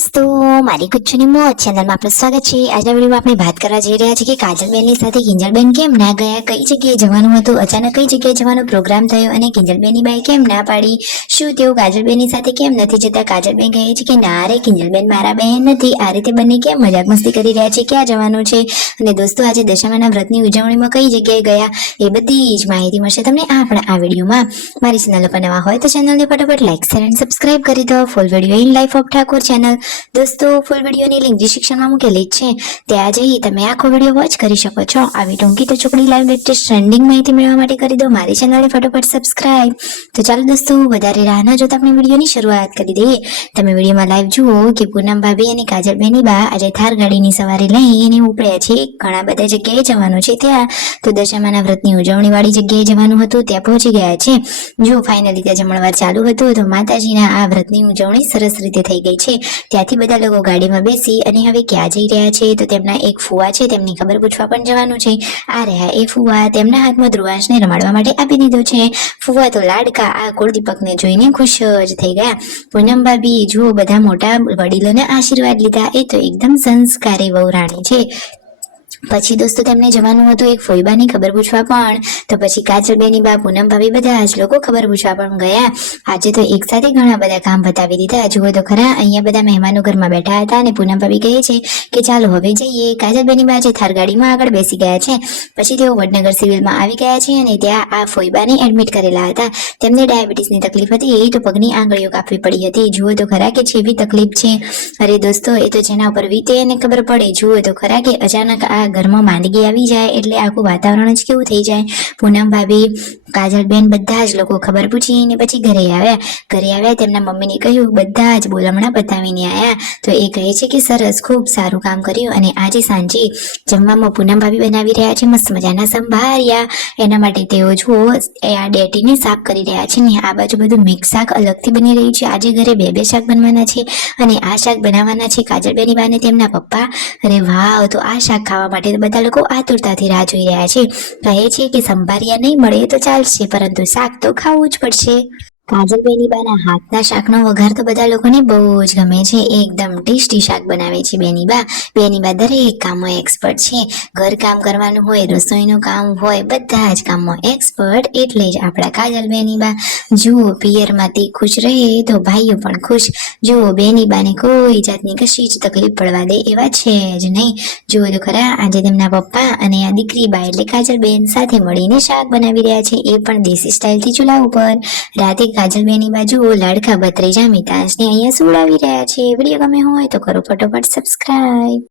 દોસ્તો, મારી ગુજ્જુની મોજ ચેનલમાં આપનું સ્વાગત છે। આજના વિડીયોમાં આપણે વાત કરવા જઈ રહ્યા છીએ કે કાજલબેનની સાથે કિંજલબેન કેમ ના ગયા, કઈ જગ્યાએ જવાનું હતું, અચાનક કઈ જગ્યાએ જવાનો પ્રોગ્રામ થયો અને કિંજલબેનની બાઈ કેમ ના પાડી, શું તેઓ કાજલબેનની સાથે કેમ નથી જતા। કાજલબેન કહે છે કે ના રે કિંજલબેન મારા બહેન નથી, આ રીતે બંને કેમ મજાક મસ્તી કરી રહ્યા છે, ક્યાં જવાનું છે અને દોસ્તો આજે દશામાના વ્રતની ઉજવણીમાં કઈ જગ્યાએ ગયા એ બધી જ માહિતી મળશે તમને આપણા આ વિડીયોમાં। મારી ચેનલ પર નવા હોય તો ચેનલને ફટાફટ લાઈક શેર અને સબસ્ક્રાઇબ કરી દો। Full video in life of Thakor channel દોસ્તો ફૂલ વિડીયોની લિંક ડિસ્ક્રિપ્શનમાં મૂકેલી છે, ત્યાં જઈ તમે આખો વિડીયો વોચ કરી શકો છો। આવી ટૂંકી તો ચોકડી લાઈવ લેટેસ્ટ ટ્રેન્ડિંગ માહિતી મેળવવા માટે કરી દો મારી ચેનલને ફટાફટ સબસ્ક્રાઇબ। તો ચાલો દોસ્તો વધારે રાહ ન જોતા આપણે વિડીયોની શરૂઆત કરી દઈએ। તમે વિડીયોમાં લાઈવ જુઓ કે પૂનમ ભાભી અને કાજલબેનની બા આજે થાર ગાડીની સવારી લઈને ઉપડ્યા છે, ઘણા બધા જગ્યાએ જવાનું છે ત્યાં તો દશામાના વ્રતની ઉજવણી વાળી જગ્યાએ જવાનું હતું, ત્યાં પહોંચી ગયા છે। જો ફાઇનલી ત્યાં જમણવાર ચાલુ હતું તો માતાજીના આ વ્રતની ઉજવણી સરસ રીતે થઈ ગઈ છે। ત્યાંથી બધા લોકો ગાડીમાં બેસી અને હવે ક્યાં જઈ રહ્યા છે તો તેમના એક ફુવા છે, તેમની ખબર પૂછવા પણ જવાનું છે। આ રહ્યા એ ફુવા, તેમના હાથમાં ધ્રુવાંશને રમાડવા માટે આપી દીધો છે। ફુવા તો લાડકા આ કુળદીપકને જોઈને ખુશ જ થઈ ગયા। પૂનમ ભાભી જુઓ બધા મોટા વડીલોને આશીર્વાદ લીધા, એ તો એકદમ સંસ્કારી વહુ રાણી છે। પછી દોસ્તો તેમને જવાનું હતું એક ફોઈબાની ખબર પૂછવા પણ, તો પછી કાજલબેનની બા પૂનમ ભાભી બધા જ લોકો ખબર પૂછવા પણ ગયા। આજે તો એક સાથે ઘણા બધા કામ બતાવી દીધા। જુઓ તો ખરા અહીંયા બધા મહેમાનો ઘરમાં બેઠા હતા અને પૂનમ ભાભી કહે છે કે ચાલો હવે જઈએ। કાજલબેનની બા જે થાર ગાડીમાં આગળ બેસી ગયા છે, પછી તેઓ વડનગર સિવિલમાં આવી ગયા છે અને ત્યાં આ ફોઈબાને એડમિટ કરેલા હતા। તેમને ડાયાબિટીસની તકલીફ હતી તો પગની આંગળીઓ કાપવી પડી હતી। જુઓ તો ખરા કે જેવી તકલીફ છે, અરે દોસ્તો એ તો જેના ઉપર વીતે એને ખબર પડે। જુઓ તો ખરા કે અચાનક આ ઘરમાં માંદગી આવી જાય એટલે આખું વાતાવરણ જ કેવું થઈ જાય। પૂનમ ભાભી કાજલબેન બધા જ લોકો ખબર પૂછીને પછી ઘરે આવ્યા તેમના મમ્મીને કહ્યું બધા જ બોલમણા બતાવીને આવ્યા તો એ કહે છે કે સરસ ખૂબ સારું કામ કર્યું। અને આજે સાંજે જમવામાં પૂનમ ભાભી બનાવી રહ્યા છે મસ્ત મજાના સંભારિયા, એના માટે તેઓ જુઓ આ ડેટીને સાફ કરી રહ્યા છે ને આ બાજુ બધું મિક્સ શાક અલગથી બની રહ્યું છે। આજે ઘરે બે શાક બનવાના છે અને આ શાક બનાવવાના છે કાજલબેનની બાને તેમના પપ્પા। અરે વાહ, તો આ શાક ખાવા માટે બધા લોકો આતુરતાથી રાહ જોઈ રહ્યા છે। કહે છે કે સંભારિયા નહીં મળે તો ચાલશે પરંતુ શાક તો ખાવું જ પડશે। કાજલબેનની બાના હાથના શાકનો વઘાર તો બધા લોકોને બહુ જ ગમે છે, એકદમ ટેસ્ટી શાક બનાવે છે બેની બા દરેક કામમાં એક્સપર્ટ છે। ઘર કામ કરવાનું હોય, રસોઈનું કામ હોય, બધા જ કામમાં એક્સપર્ટ, એટલે જ આપણા કાજલબેનની બા જુઓ પિયરમાં તે ખુશ રહે તો ભાઈઓ પણ ખુશ। જુઓ બેની બાને કોઈ જાતની કશી જ તકલીફ પડવા દે એવા છે જ નહીં। જુઓ તો ખરા આજે તેમના પપ્પા અને આ દીકરી બા એટલે કાજલબેન સાથે મળીને શાક બનાવી રહ્યા છે, એ પણ દેશી સ્ટાઇલથી ચૂલા ઉપર। રાતે કાજલબેનની બાજુ લાડકા ભત્રીજા મિતાંશને અહીંયા સુવડાવી રહ્યા છે। વિડીયો ગમે હોય તો કરો ફટોફટ સબસ્ક્રાઇબ।